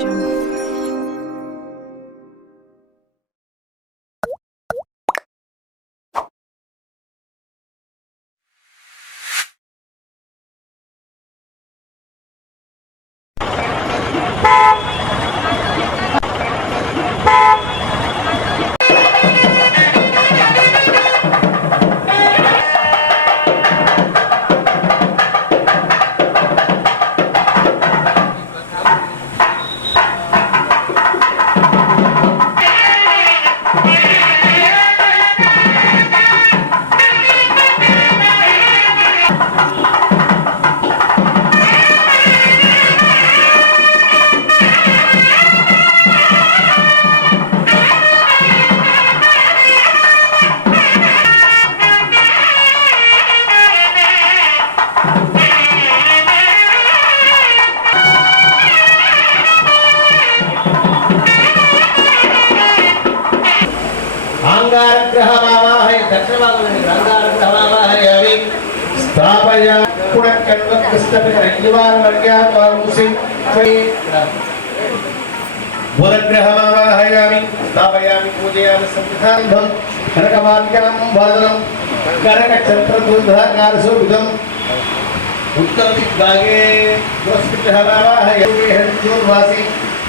Jim. आङ्गारग्रहमावाहय दक्षिणभागमणि आङ्गारग्रहमावाहय अवि स्थापय पुनःकण्वस्तपितरञ्जवान्वर्ग्यात्वामुसि बुधग्रहमावाहयामि स्थापयामि पूजयामि सन्धान्धं कनकवाद्यां वर्धनं करकचक्रधुन्धकारसुभिधम् उत्तरदिग्भागे दोस्पितः मावाहय हरिजोर्वासि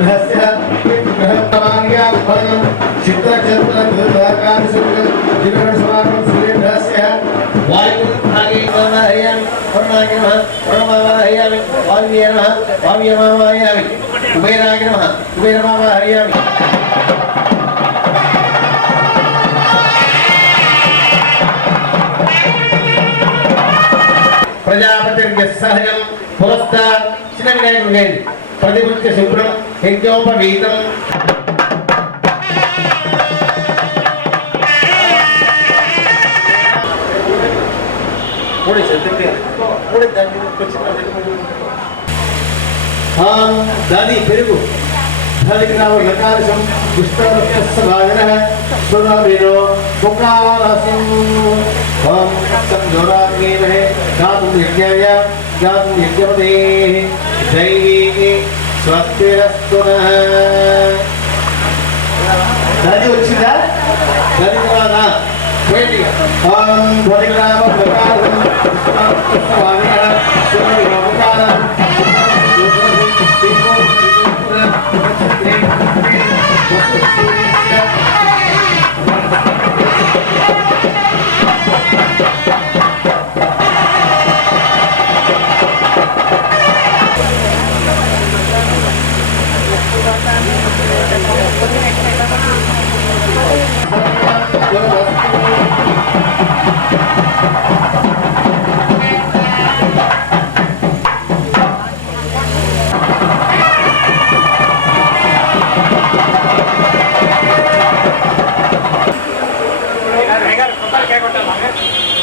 कीर्तने समसंप्रदायितः कीर्तनस्य कीर्तनमार्यां भजनं चित्रचन्द्रकार्यसुखं जीवनसमानं सूर्यस्य वायुभागे नमः वरुणाय नमः वरुणमावाहयामि वायुये नमः वायुयमावाहयामि कुबेराय नमः कुबेरमावाहयामि ప్రజాపతిర్య సహజం పురస్కార్ చిన్న వినాయకుడు లేదు ప్రతికృత్య శుభ్రం యజ్ఞోపవీతం దాది పెరుగు దానికి నామ లకారసం పుష్పవస్యస్సభాజన స్వరామినో ముఖారసం ఓం సంజోరాగ్నేమహే గాతుం యజ్ఞాయ గాతుం యజ్ఞపదే దైవీ స్వస్తిరస్తునః దాది వచ్చిందా దాని తర్వాత పోయింది ఓం ధ్వనిగ్రామ ప్రకారం పుష్పవస్యస్సభాజన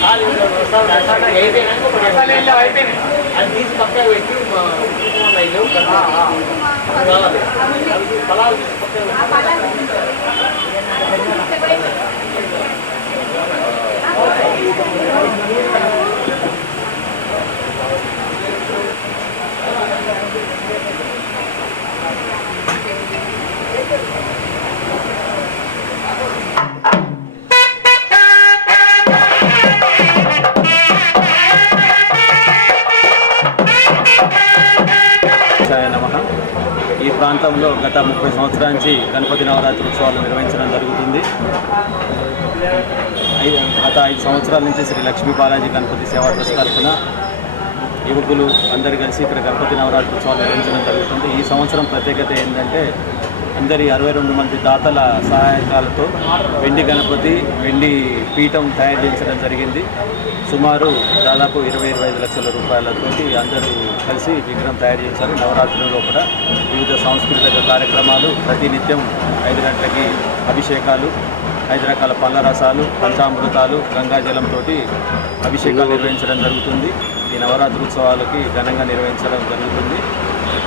అది తీసి పక్కన పెట్టి ఫలాలు తీసి పక్కన ఈ ప్రాంతంలో గత ముప్పై సంవత్సరాల నుంచి గణపతి నవరాత్రి ఉత్సవాలు నిర్వహించడం జరుగుతుంది. ఐదు గత ఐదు సంవత్సరాల నుంచి శ్రీ లక్ష్మీ బాలాజీ గణపతి సేవా ట్రస్ట్ తరఫున యువకులు అందరు కలిసి ఇక్కడ గణపతి నవరాత్రి ఉత్సవాలు నిర్వహించడం జరుగుతుంది. ఈ సంవత్సరం ప్రత్యేకత ఏంటంటే అందరి అరవై రెండు మంది దాతల సహాయకాలతో వెండి గణపతి వెండి పీఠం తయారు చేయించడం జరిగింది. సుమారు దాదాపు ఇరవై ఇరవై ఐదు లక్షల రూపాయలతోటి అందరూ కలిసి విగ్రహం తయారు చేశారు. నవరాత్రులలో కూడా వివిధ సాంస్కృతిక కార్యక్రమాలు ప్రతినిత్యం ఐదు గంటలకి అభిషేకాలు ఐదు రకాల పళ్ళ రసాలు పంచామృతాలు గంగాజలంతో అభిషేకాలు నిర్వహించడం జరుగుతుంది. ఈ నవరాత్రి ఉత్సవాలకి ఘనంగా నిర్వహించడం జరుగుతుంది.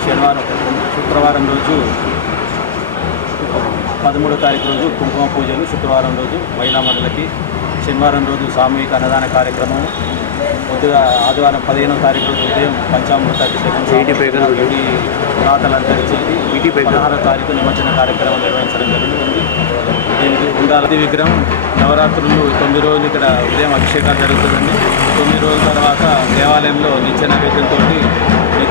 శనివారం శుక్రవారం రోజు పదమూడో తారీఖు రోజు కుంకుమ పూజలు శుక్రవారం రోజు మహిళా మండలికి. శనివారం రోజు సామూహిక అన్నదాన కార్యక్రమం. పొద్దుగా ఆదివారం పదిహేనో తారీఖు రోజు ఉదయం పంచామృత అభిషేకం గుడి రాతలందరి చేరి వీటి పదహారో తారీఖు నిమజ్జన కార్యక్రమం నిర్వహించడం జరుగుతుంది. దీనికి ఉండాలి విగ్రహం నవరాత్రులు తొమ్మిది రోజులు ఇక్కడ ఉదయం అభిషేకాలు జరుగుతుందండి. తొమ్మిది రోజుల తర్వాత దేవాలయంలో నిత్య నైవేద్యంతో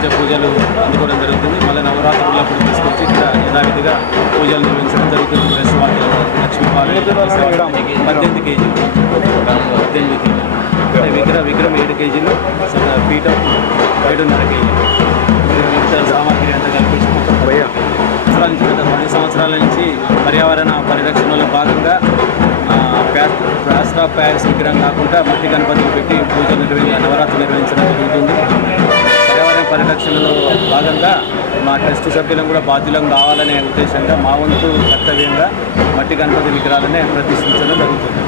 నిత్య పూజలు అందుకోవడం జరుగుతుంది. మళ్ళీ నవరాత్రులప్పుడు తీసుకొచ్చి ఇక్కడ యథావిధిగా పూజలు నిర్వహించడం జరుగుతుంది. ప్రెస్ వాళ్ళు లక్ష్మీ పాలు పద్దెనిమిది కేజీలు. పద్దెనిమిది కేజీలు. విగ్రహం విగ్రహం ఏడు కేజీలు పీఠం ఏడున్నర కేజీలు. సామాగ్రి అంతా కలిపి సంవత్సరాల నుంచి గత పది సంవత్సరాల నుంచి పర్యావరణ పరిరక్షణలో భాగంగా ఆ, ప్యా- ప్లాస్టర్ ఆఫ్ ప్యారిస్ విగ్రహం కాకుండా మట్టి గణపతిని పెట్టి పూజలు నిర్వహించి నవరాత్రులు నిర్వహించడం జరుగుతుంది. పరిరక్షణలో భాగంగా మా ట్రస్ట్ సభ్యులను కూడా బాధ్యులం కావాలనే ఉద్దేశంగా మా వంతు కర్తవ్యంగా మట్టి గణపతి విగ్రహాలనే ప్రతిష్ఠించడం జరుగుతుంది.